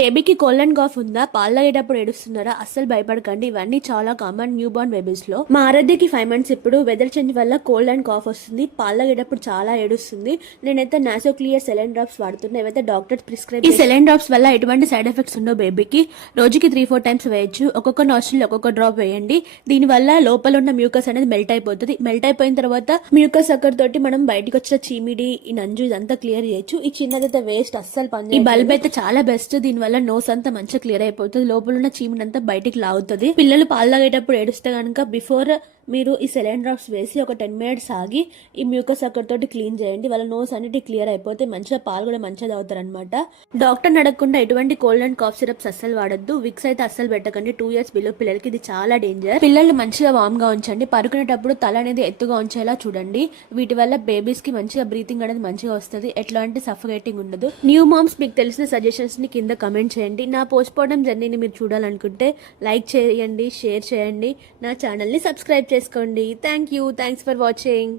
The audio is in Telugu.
బేబీకి కోల్డ్ అండ్ కాఫ్ ఉందా, పాలు తాగేటప్పుడు ఏడుస్తున్నారా? అస్సలు భయపడకండి, ఇవన్నీ చాలా కామన్ న్యూ బోర్న్ బేబీస్ లో. మా ఆరాధ్యకి 5 months ఇప్పుడు వెదర్ చేంజ్ వల్ల కోల్డ్ అండ్ కాఫ్ వస్తుంది, పాలు తాగేటప్పుడు చాలా ఏడుస్తుంది. నేనైతే నాసో క్లియర్ సెలైన్ డ్రాప్స్ వాడుతున్నా, ఏవైతే డాక్టర్స్ ప్రిస్క్రైబ్. ఈ సెలైన్ డ్రాప్స్ వల్ల ఎటువంటి సైడ్ ఎఫెక్ట్స్ ఉండవు. బేబీకి రోజుకి 3-4 times వేయచ్చు. ఒక్కొక్క నాస్ట్రిల్ ఒక్కొక్క డ్రాప్ వేయండి. దీని వల్ల లోపల ఉన్న మ్యూకస్ అనేది మెల్ట్ అయిపోతుంది. మెల్ట్ అయిపోయిన తర్వాత మ్యూకస్ అక్కర్ తోటి మనం బయటకు వచ్చిన చీమిడి, ఈ నంజు ఇదంతా క్లియర్ చేయొచ్చు. ఈ చిన్నదైతే వేస్ట్ అస్సలు పని. ఈ బల్బ్ అయితే చాలా బెస్ట్. దీని వల్ల నోస్ అంతా మంచిగా క్లియర్ అయిపోతుంది, లోపల ఉన్న చీమినంతా బయటికి లాగుతుంది. పిల్లలు పాలు తాగేటప్పుడు ఏడుస్తే కనుక బిఫోర్ మీరు ఈ సెలైన్ డ్రాప్స్ వేసి ఒక 10 minutes ఆగి ఈ మ్యూకస్ అక్కర్ తోటి క్లీన్ చేయండి. వాళ్ళ నోస్ అన్నిటి క్లియర్ అయిపోతే మంచిగా పాలు కూడా మంచిగా తాగుతారు అనమాట. డాక్టర్ అడగకుండా ఎటువంటి కోల్డ్ అండ్ కాఫ్ సిరప్స్ అస్సలు వాడద్దు. విక్స్ అయితే అస్సలు పెట్టకండి. 2 years బిలో పిల్లలకి ఇది చాలా డేంజర్. పిల్లలు మంచిగా వామ్ గా ఉంచండి. పడుకునేటప్పుడు తల అనేది ఎత్తుగా ఉంచేలా చూడండి. వీటి వల్ల బేబీస్ కి మంచిగా బ్రీతింగ్ అనేది మంచిగా వస్తుంది, ఎట్లాంటి సఫోకేటింగ్ ఉండదు. న్యూ మామ్స్ మీకు తెలిసిన సజెషన్స్ ని కింద కమెంట్ చేయండి. నా పోస్ట్ మార్టం జర్నీని మీరు చూడాలనుకుంటే లైక్ చేయండి, షేర్ చేయండి, నా ఛానల్ ని సబ్స్క్రైబ్ చేసుకోండి. Thank you, thanks for watching.